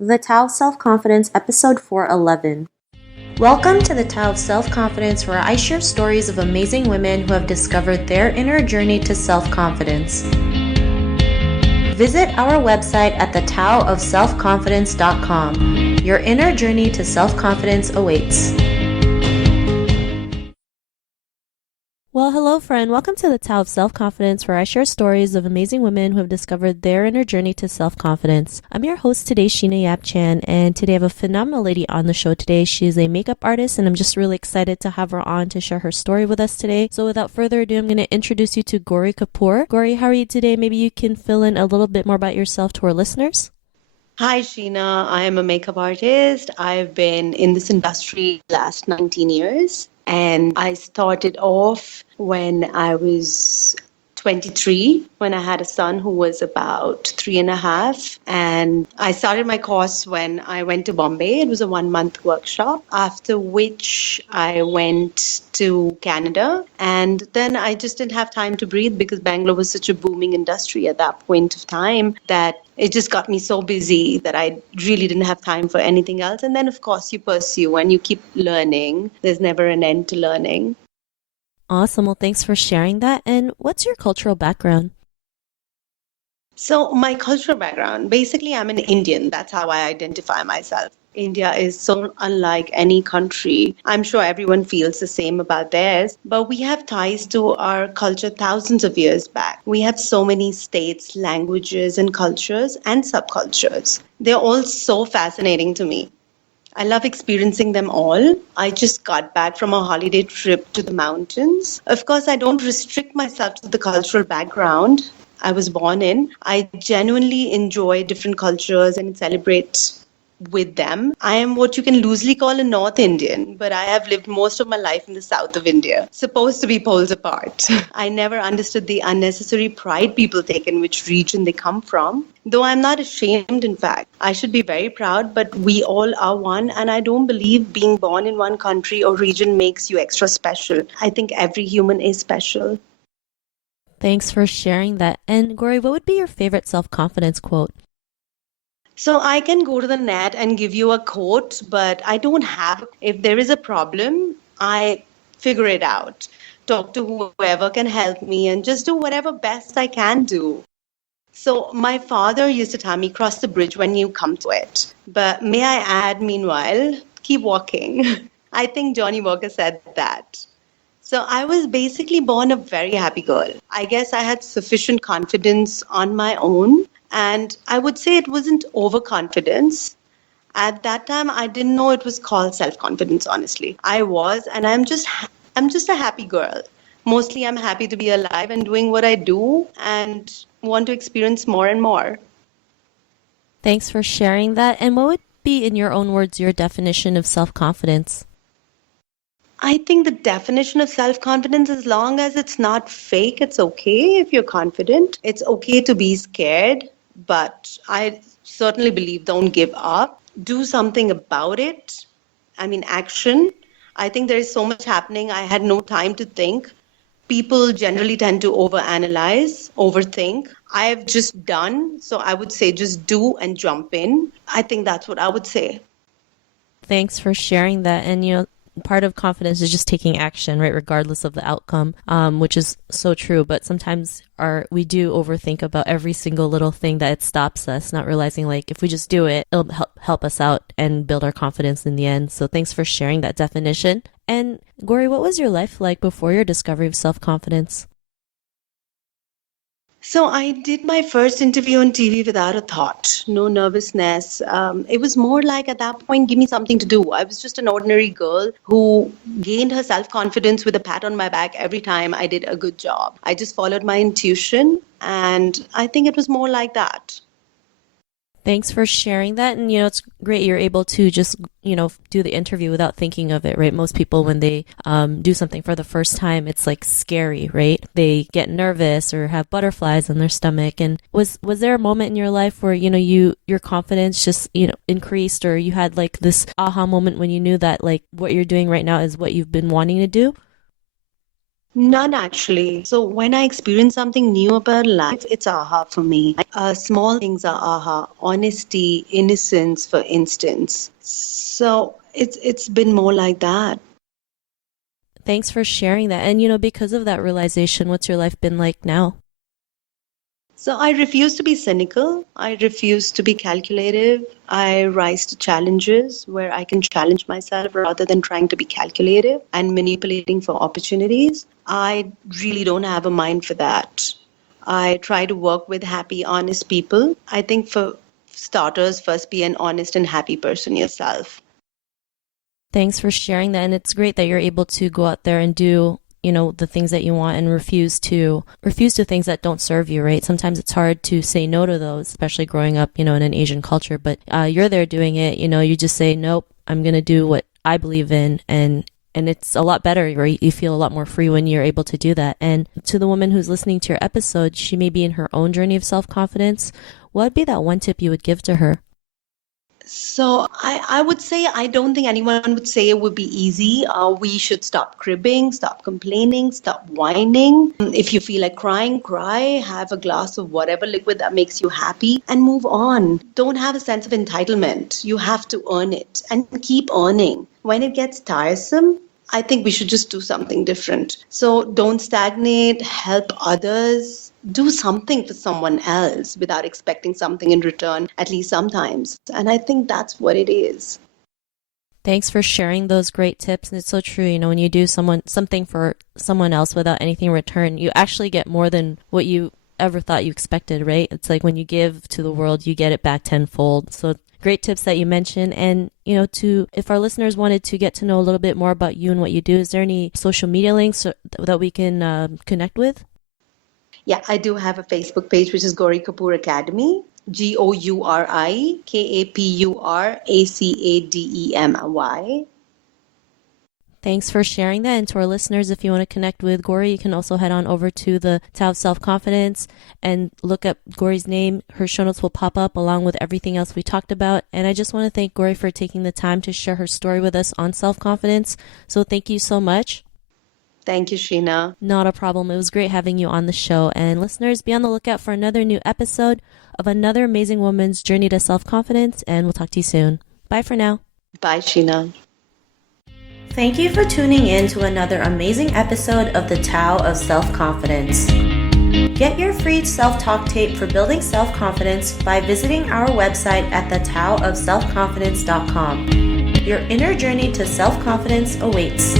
The Tao of Self-Confidence, episode 411. Welcome to the Tao of Self-Confidence, where I share stories of amazing women who have discovered their inner journey to self-confidence. Visit our website at thetaoofselfconfidence.com. Your inner journey to self-confidence awaits. Well, hello, friend. Welcome to the Tao of Self-Confidence, where I share stories of amazing women who have discovered their inner journey to self-confidence. I'm your host today, Sheena Yap-Chan, and today I have a phenomenal lady on the show today. She is a makeup artist, and I'm just really excited to have her on to share her story with us today. So without further ado, I'm going to introduce you to Gouri Kapur. Gouri, how are you today? Maybe you can fill in a little bit more about yourself to our listeners. Hi, Sheena. I am a makeup artist. I've been in this industry the last 19 years. And I started off when I was 23, when I had a son who was about 3.5. And I started my course when I went to Bombay. It was a 1-month workshop, after which I went to Canada. And then I just didn't have time to breathe because Bangalore was such a booming industry at that point of time that it just got me so busy that I really didn't have time for anything else. And then, of course, you pursue and you keep learning. There's never an end to learning. Awesome. Well, thanks for sharing that. And what's your cultural background? So my cultural background, basically, I'm an Indian. That's how I identify myself. India is so unlike any country. I'm sure everyone feels the same about theirs, but we have ties to our culture thousands of years back. We have so many states, languages, and cultures and subcultures. They're all so fascinating to me. I love experiencing them all. I just got back from a holiday trip to the mountains. Of course, I don't restrict myself to the cultural background I was born in. I genuinely enjoy different cultures and celebrate with them. I am what you can loosely call a North Indian, but I have lived most of my life in the south of India, supposed to be poles apart. I never understood the unnecessary pride people take in which region they come from, though I'm not ashamed, in fact. I should be very proud, but we all are one, and I don't believe being born in one country or region makes you extra special. I think every human is special. Thanks for sharing that. And Gouri, what would be your favorite self-confidence quote? So I can go to the net and give you a quote, but I don't have. If there is a problem, I figure it out. Talk to whoever can help me and just do whatever best I can do. So my father used to tell me, cross the bridge when you come to it. But may I add, meanwhile, keep walking. I think Johnny Walker said that. So I was basically born a very happy girl. I guess I had sufficient confidence on my own. And I would say it wasn't overconfidence. At that time, I didn't know it was called self-confidence, honestly. I was, and I'm just a happy girl. Mostly I'm happy to be alive and doing what I do and want to experience more and more. Thanks for sharing that. And what would be, in your own words, your definition of self-confidence? I think the definition of self-confidence, as long as it's not fake, it's okay if you're confident. It's okay to be scared, but I certainly believe don't give up. Do something about it. I mean, action. I think there is so much happening. I had no time to think. People generally tend to overanalyze, overthink. I've just done, so I would say just do and jump in. I think that's what I would say. Thanks for sharing that. And, part of confidence is just taking action, right, regardless of the outcome, which is so true. But sometimes we do overthink about every single little thing that it stops us, not realizing like if we just do it, it'll help us out and build our confidence in the end. So thanks for sharing that definition. And Gouri, what was your life like before your discovery of self-confidence? So I did my first interview on TV without a thought, no nervousness. It was more like at that point, give me something to do. I was just an ordinary girl who gained her self-confidence with a pat on my back every time I did a good job. I just followed my intuition, and I think it was more like that. Thanks for sharing that. And, it's great you're able to just, do the interview without thinking of it, right? Most people, when they do something for the first time, it's like scary, right? They get nervous or have butterflies in their stomach. And was there a moment in your life where, your confidence just, increased, or you had like this aha moment when you knew that like what you're doing right now is what you've been wanting to do? None actually. So when I experience something new about life, it's aha for me. Small things are aha. Honesty, innocence, for instance. So it's been more like that. Thanks for sharing that. And, because of that realization, what's your life been like now? So I refuse to be cynical. I refuse to be calculative. I rise to challenges where I can challenge myself rather than trying to be calculative and manipulating for opportunities. I really don't have a mind for that. I try to work with happy, honest people. I think for starters, first be an honest and happy person yourself. Thanks for sharing that. And it's great that you're able to go out there and do, the things that you want and refuse to things that don't serve you, right? Sometimes it's hard to say no to those, especially growing up, in an Asian culture. But you're there doing it, you just say, nope, I'm going to do what I believe in. And it's a lot better, right? You feel a lot more free when you're able to do that. And to the woman who's listening to your episode, she may be in her own journey of self-confidence. What would be that one tip you would give to her? So I would say I don't think anyone would say it would be easy. We should stop cribbing, stop complaining, stop whining. If you feel like crying, cry, have a glass of whatever liquid that makes you happy and move on. Don't have a sense of entitlement. You have to earn it and keep earning. When it gets tiresome, I think we should just do something different. So don't stagnate, help others, do something for someone else without expecting something in return, at least sometimes. And I think that's what it is. Thanks for sharing those great tips. And it's so true, when you do something for someone else without anything in return, you actually get more than what you ever thought you expected, right? It's like when you give to the world, you get it back tenfold. So great tips that you mentioned. And, if our listeners wanted to get to know a little bit more about you and what you do, is there any social media links that we can connect with? Yeah, I do have a Facebook page, which is Gouri Kapur Academy. GouriKapurAcademy. Thanks for sharing that. And to our listeners, if you want to connect with Gouri, you can also head on over to the Tao of Self-Confidence and look up Gouri's name. Her show notes will pop up along with everything else we talked about. And I just want to thank Gouri for taking the time to share her story with us on self-confidence. So thank you so much. Thank you, Sheena. Not a problem. It was great having you on the show. And listeners, be on the lookout for another new episode of another amazing woman's journey to self-confidence. And we'll talk to you soon. Bye for now. Bye, Sheena. Thank you for tuning in to another amazing episode of the Tao of Self-Confidence. Get your free self-talk tape for building self-confidence by visiting our website at thetaoofselfconfidence.com. Your inner journey to self-confidence awaits.